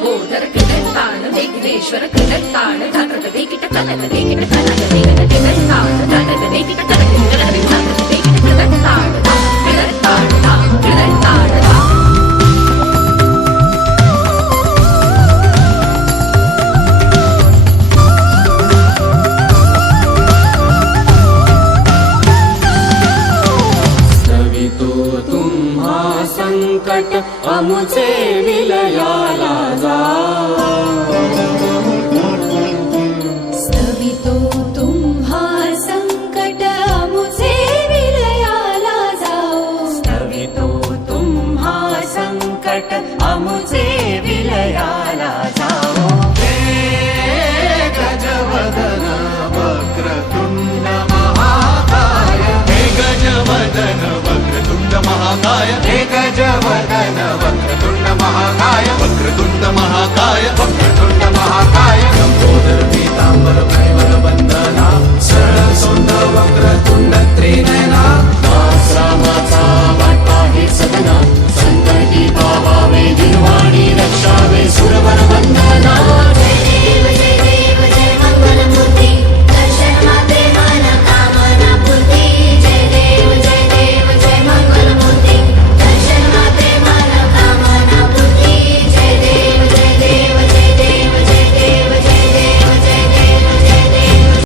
लंबोदर कीर्तन विघ्नेश्वर कीर्तन जागृत वेकिट कनक वेकिट कनक वेकिट कीर्तन जागृत वेकिट कनक जागृत वेकिट कीर्तन संकट अमुचे विलयाला जा स्तवितो तुम्हा संकट अमुचे विलयाला जाओ स्तवितो तुम्हा संकट अमुचे